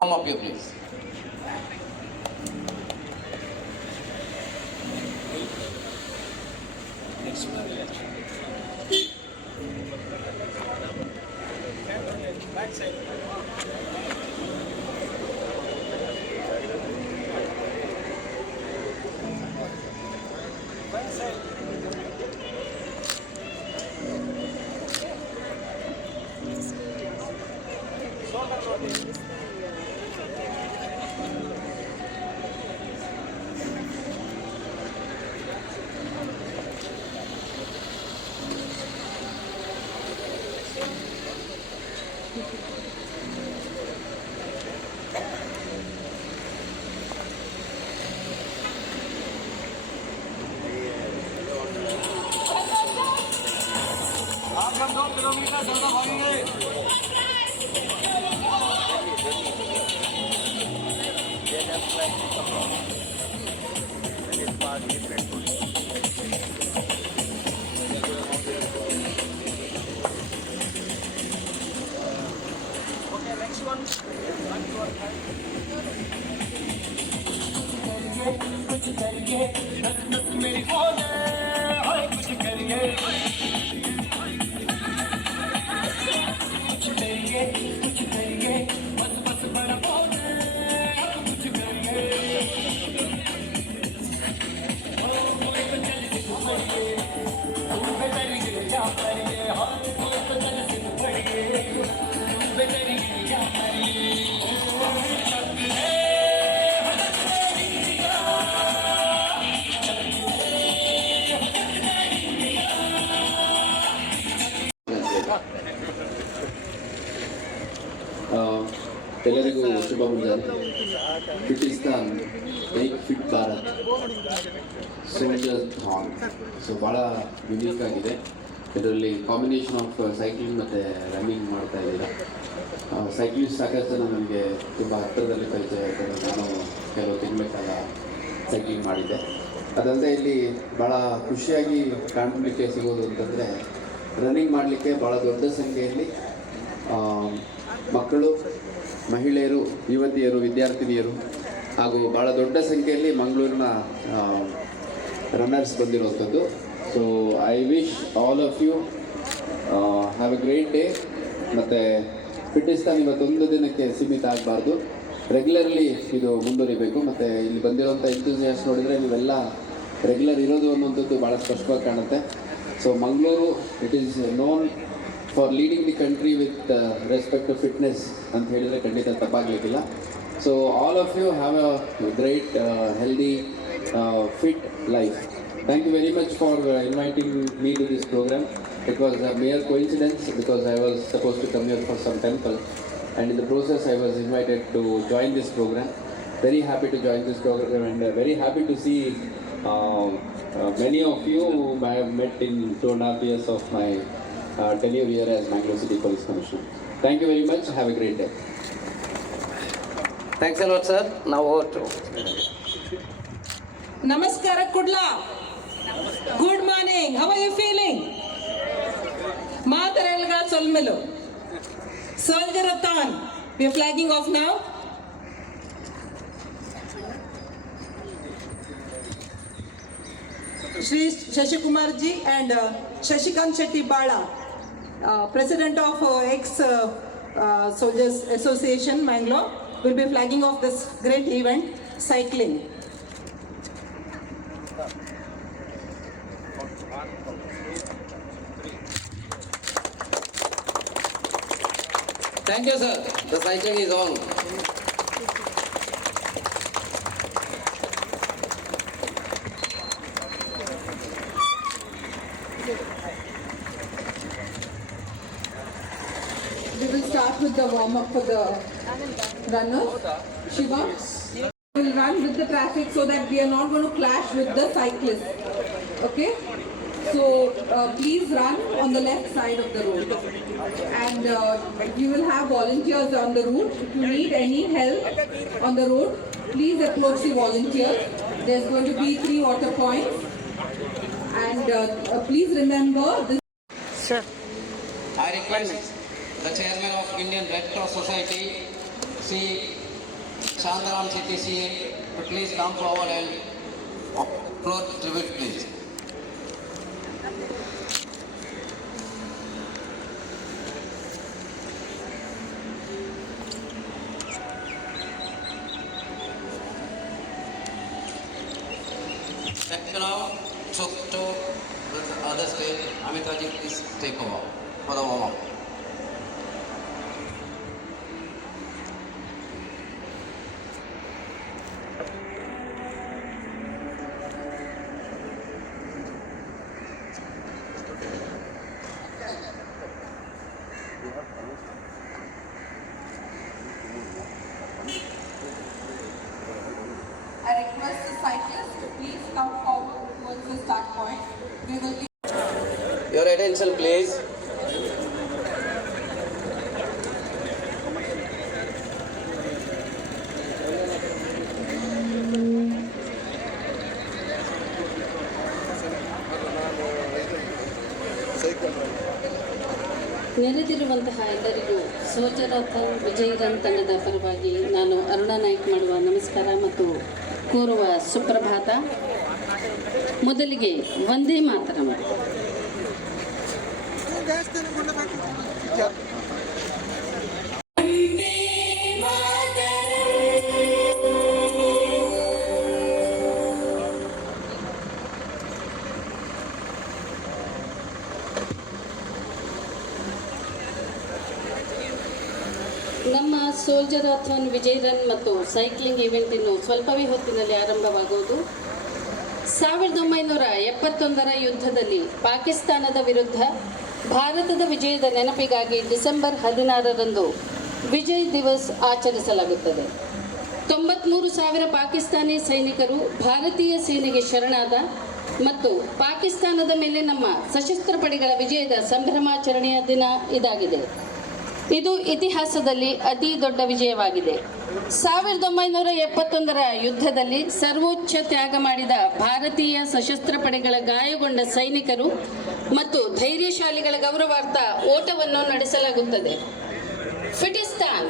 Come up here, please. आप 2 kilometre ज़्यादा भागेंगे। कुछ करिए मेरी कुछ करिए कुछ करिए बस बस बड़ा कुछ करिए कोई तो चल पड़िए क्या करिए कोई तो चल पड़िए क्या करिए ಎಲ್ಲರಿಗೂ ಶುಭ ಮುಂಜಾನೆ. Fit is the make fit Bharat soldier than. So ಭಾಳ ಯುನೀಕ್ ಆಗಿದೆ. ಇದರಲ್ಲಿ ಕಾಂಬಿನೇಷನ್ ಆಫ್ ಸೈಕ್ಲಿಂಗ್ ಮತ್ತು ರನ್ನಿಂಗ್ ಮಾಡ್ತಾ ಇದ್ದೀರಾ. ಸೈಕ್ಲಿಸ್ಟ್ ಸಾಕಷ್ಟು ಜನ ನನಗೆ ತುಂಬ ಹತ್ತಿರದಲ್ಲಿ ಪರಿಚಯ ಇರ್ತಾರೆ. ನಾನು ಕೆಲವು ತಿಂಗಳ ಕಾಲ ಸೈಕ್ಲಿಂಗ್ ಮಾಡಿದ್ದೆ. ಅದಲ್ಲದೆ ಇಲ್ಲಿ ಭಾಳ ಖುಷಿಯಾಗಿ ಕಾಣಲಿಕ್ಕೆ ಸಿಗೋದು ಅಂತಂದರೆ ರನ್ನಿಂಗ್ ಮಾಡಲಿಕ್ಕೆ ಭಾಳ ದೊಡ್ಡ ಸಂಖ್ಯೆಯಲ್ಲಿ ಮಕ್ಕಳು, ಮಹಿಳೆಯರು, ಯುವತಿಯರು, ವಿದ್ಯಾರ್ಥಿನಿಯರು ಹಾಗೂ ಭಾಳ ದೊಡ್ಡ ಸಂಖ್ಯೆಯಲ್ಲಿ ಮಂಗಳೂರಿನ ರನ್ನರ್ಸ್ ಬಂದಿರುವಂಥದ್ದು. So I wish all of you have a great day. ಮತ್ತು ಫಿಟ್ಟಿಸ್ತಾನ್ ಇವತ್ತೊಂದು ದಿನಕ್ಕೆ ಸೀಮಿತ ಆಗಬಾರ್ದು, ರೆಗ್ಯುಲರ್ಲಿ ಇದು ಮುಂದುವರಿಬೇಕು. ಮತ್ತು ಇಲ್ಲಿ ಬಂದಿರೋಂಥ ಎಂಥೂಸಿಯಾಸ್ಟ್ ನೋಡಿದರೆ ನೀವೆಲ್ಲ ರೆಗ್ಯುಲರ್ ಇರೋದು ಅನ್ನುವಂಥದ್ದು ಭಾಳ ಸ್ಪಷ್ಟವಾಗಿ ಕಾಣುತ್ತೆ. So Mangaluru it is known for leading the country with respect to fitness ಅಂತ ಹೇಳಿದರೆ ಖಂಡಿತ ತಪ್ಪಾಗಲಿಕ್ಕಿಲ್ಲ. So all of you have a great healthy fit life. Thank you very much for inviting me to this program. It was a mere coincidence because I was supposed to come here for some temple, and in the process I was invited to join this program. Very happy to join this program and very happy to see many of you whom I have met in 2.5 years of my tenure here as Mangalore City Police Commissioner. Thank you very much. Have a great day. Thanks a lot, sir. Now over to Namaskar Kudla. Good morning. How are you feeling? Matarelga Solmelo. Soldierathon. We are flagging off now. Shri Shashikumar ji and Shashikant Shetty Bala, President of Soldiers Association, Mangalore, will be flagging off this great event, cycling. Thank you, sir. The cycling is on. We will start with the warm-up for the runners. Shiva will run with the traffic so that we are not going to clash with the cyclists. Okay? So please run on the left side of the road. And you will have volunteers on the route. If you need any help on the road, please approach the volunteers. There's going to be 3 water points. And please remember this. Sir. I request the Chairman of Indian Red Cross Society, Sri Shantaram Chetty CA to please come forward and floor tribute, please. Second now, to the other stage, Amitaji, please take over for the warm-up. I request the cyclists to please come forward towards the start point. We will be Your attention, please. ನೆರೆದಿರುವಂತಹ ಎಲ್ಲರಿಗೂ ಸೋಲ್ಜರಾಥನ್ Vijay run ತಂಡದ ಪರವಾಗಿ ನಾನು ಅರುಣಾ ನಾಯ್ಕ್ ಮಾಡುವ ನಮಸ್ಕಾರ ಮತ್ತು ಕೋರುವ ಸುಪ್ರಭಾತ. ಮೊದಲಿಗೆ ವಂದೇ ಮಾತರಂ. ನಮ್ಮ ಸೋಲ್ಜರಾಥಾನ್ ವಿಜಯ್ ರನ್ ಮತ್ತು ಸೈಕ್ಲಿಂಗ್ ಇವೆಂಟ್ ಇನ್ನು ಸ್ವಲ್ಪವೇ ಹೊತ್ತಿನಲ್ಲಿ ಆರಂಭವಾಗುವುದು. 1971ರ ಯುದ್ಧದಲ್ಲಿ ಪಾಕಿಸ್ತಾನದ ವಿರುದ್ಧ ಭಾರತದ ವಿಜಯದ ನೆನಪಿಗಾಗಿ ಡಿಸೆಂಬರ್ 16ರಂದು ವಿಜಯ್ ದಿವಸ್ ಆಚರಿಸಲಾಗುತ್ತದೆ. 93,000 ಪಾಕಿಸ್ತಾನಿ ಸೈನಿಕರು ಭಾರತೀಯ ಸೇನೆಗೆ ಶರಣಾದ ಮತ್ತು ಪಾಕಿಸ್ತಾನದ ಮೇಲೆ ನಮ್ಮ ಸಶಸ್ತ್ರ ಪಡೆಗಳ ವಿಜಯದ ಸಂಭ್ರಮಾಚರಣೆಯ ದಿನ ಇದಾಗಿದೆ. ಇದು ಇತಿಹಾಸದಲ್ಲಿ ಅತಿ ದೊಡ್ಡ ವಿಜಯವಾಗಿದೆ. 1971ರ ಯುದ್ಧದಲ್ಲಿ ಸರ್ವೋಚ್ಚ ತ್ಯಾಗ ಮಾಡಿದ ಭಾರತೀಯ ಸಶಸ್ತ್ರ ಪಡೆಗಳ ಗಾಯಗೊಂಡ ಸೈನಿಕರು ಮತ್ತು ಧೈರ್ಯಶಾಲಿಗಳ ಗೌರವಾರ್ಥ ಓಟವನ್ನು ನಡೆಸಲಾಗುತ್ತದೆ. ಫಿಟಿಸ್ತಾನ್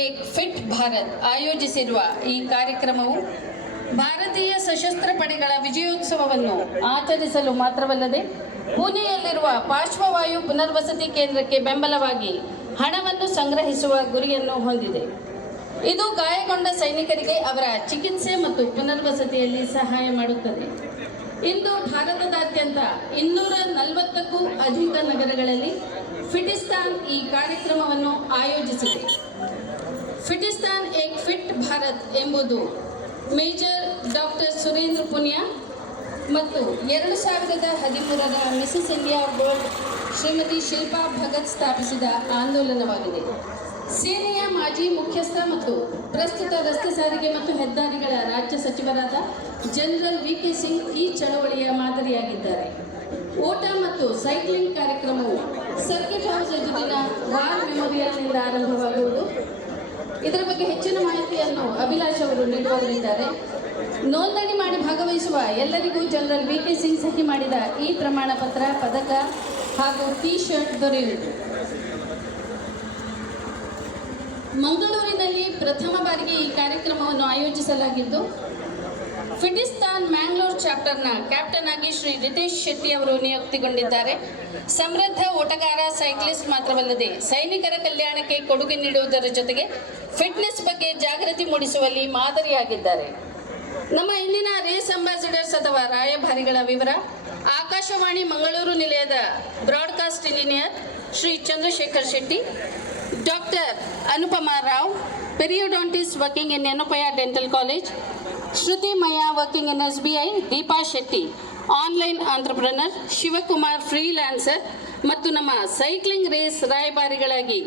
ಏಕ್ ಫಿಟ್ ಭಾರತ್ ಆಯೋಜಿಸಿರುವ ಈ ಕಾರ್ಯಕ್ರಮವು ಭಾರತೀಯ ಸಶಸ್ತ್ರ ಪಡೆಗಳ ವಿಜಯೋತ್ಸವವನ್ನು ಆಚರಿಸಲು ಮಾತ್ರವಲ್ಲದೆ ಪುಣೆಯಲ್ಲಿರುವ ಪಾರ್ಶ್ವವಾಯು ಪುನರ್ವಸತಿ ಕೇಂದ್ರಕ್ಕೆ ಬೆಂಬಲವಾಗಿ ಹಣವನ್ನು ಸಂಗ್ರಹಿಸುವ ಗುರಿಯನ್ನು ಹೊಂದಿದೆ. ಇದು ಗಾಯಗೊಂಡ ಸೈನಿಕರಿಗೆ ಅವರ ಚಿಕಿತ್ಸೆ ಮತ್ತು ಪುನರ್ವಸತಿಯಲ್ಲಿ ಸಹಾಯ ಮಾಡುತ್ತದೆ. ಇಂದು ಭಾರತದಾದ್ಯಂತ 240ಕ್ಕೂ ಅಧಿಕ ನಗರಗಳಲ್ಲಿ ಫಿಟಿಸ್ತಾನ್ ಈ ಕಾರ್ಯಕ್ರಮವನ್ನು ಆಯೋಜಿಸಿದೆ. ಫಿಟಿಸ್ತಾನ್ ಏಕ್ ಫಿಟ್ ಭಾರತ್ ಎಂಬುದು ಮೇಜರ್ ಡಾಕ್ಟರ್ ಸುರೇಂದ್ರ ಪುನಿಯಾ ಮತ್ತು 2013ರ Mrs India World Shrimati Shilpa Bhagat ಸ್ಥಾಪಿಸಿದ ಆಂದೋಲನವಾಗಿದೆ. ಸೇನೆಯ ಮಾಜಿ ಮುಖ್ಯಸ್ಥ ಮತ್ತು ಪ್ರಸ್ತುತ ರಸ್ತೆ ಸಾರಿಗೆ ಮತ್ತು ಹೆದ್ದಾರಿಗಳ ರಾಜ್ಯ ಸಚಿವರಾದ ಜನರಲ್ ವಿ.ಕೆ. ಸಿಂಗ್ ಈ ಚಳವಳಿಯ ಮಾದರಿಯಾಗಿದ್ದಾರೆ. ಓಟ ಮತ್ತು ಸೈಕ್ಲಿಂಗ್ ಕಾರ್ಯಕ್ರಮವು ಸರ್ಕಿಟ್ ಹೌಸ್ ಎದುರಿನ ವಾರ್ ಮೆಮೋರಿಯಲ್ನಿಂದ ಆರಂಭವಾಗುವುದು. ಇದರ ಬಗ್ಗೆ ಹೆಚ್ಚಿನ ಮಾಹಿತಿಯನ್ನು ಅಭಿಲಾಷ್ ಅವರು ನೀಡುವವರಿದ್ದಾರೆ. ನೋಂದಣಿ ಮಾಡಿ ಭಾಗವಹಿಸುವ ಎಲ್ಲರಿಗೂ ಜನರಲ್ ವಿ.ಕೆ. ಸಿಂಗ್ ಸಹಿ ಮಾಡಿದ ಈ ಪ್ರಮಾಣ ಪತ್ರ, ಪದಕ ಹಾಗೂ ಟಿ ಶರ್ಟ್ ದೊರೆಯುವುದು. ಮಂಗಳೂರಿನಲ್ಲಿ ಪ್ರಥಮ ಬಾರಿಗೆ ಈ ಕಾರ್ಯಕ್ರಮವನ್ನು ಆಯೋಜಿಸಲಾಗಿದ್ದು, ಫಿಟಿಸ್ತಾನ್ ಮ್ಯಾಂಗ್ಳೂರ್ ಚಾಪ್ಟರ್ನ ಕ್ಯಾಪ್ಟನ್ ಆಗಿ ಶ್ರೀ ರಿತೇಶ್ ಶೆಟ್ಟಿ ಅವರು ನಿಯುಕ್ತಿಗೊಂಡಿದ್ದಾರೆ. ಸಮೃದ್ಧ ಓಟಗಾರ, ಸೈಕ್ಲಿಸ್ಟ್ ಮಾತ್ರವಲ್ಲದೆ ಸೈನಿಕರ ಕಲ್ಯಾಣಕ್ಕೆ ಕೊಡುಗೆ ನೀಡುವುದರ ಜೊತೆಗೆ ಫಿಟ್ನೆಸ್ ಬಗ್ಗೆ ಜಾಗೃತಿ ಮೂಡಿಸುವಲ್ಲಿ ಮಾದರಿಯಾಗಿದ್ದಾರೆ. ನಮ್ಮ ಇಲ್ಲಿನ ರೇಸ್ ಅಂಬಾಸಿಡರ್ಸ್ ಅಥವಾ ರಾಯಭಾರಿಗಳ ವಿವರ: ಆಕಾಶವಾಣಿ ಮಂಗಳೂರು ನಿಲಯದ broadcast engineer Shri Chandrashekhar Shetty, doctor Anupama Rao, periodontist working in Yenepoya dental college, Shruti Maya working in SBI, Deepa Shetty online entrepreneur, Shivakumar freelancer ಮತ್ತು ನಮ್ಮ ಸೈಕ್ಲಿಂಗ್ ರೇಸ್ ರಾಯಭಾರಿಗಳಾಗಿ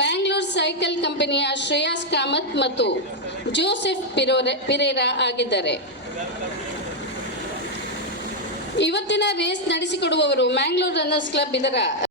ಮ್ಯಾಂಗ್ಳೂರ್ ಸೈಕಲ್ ಕಂಪನಿಯ ಶ್ರೇಯಾಸ್ ಕಾಮತ್ ಮತ್ತು ಜೋಸೆಫ್ ಪಿರೇರಾ ಆಗಿದ್ದಾರೆ. ಇವತ್ತಿನ ರೇಸ್ ನಡೆಸಿಕೊಡುವವರು ಮ್ಯಾಂಗ್ಳೂರ್ ರನ್ನರ್ಸ್ ಕ್ಲಬ್ ಇದರ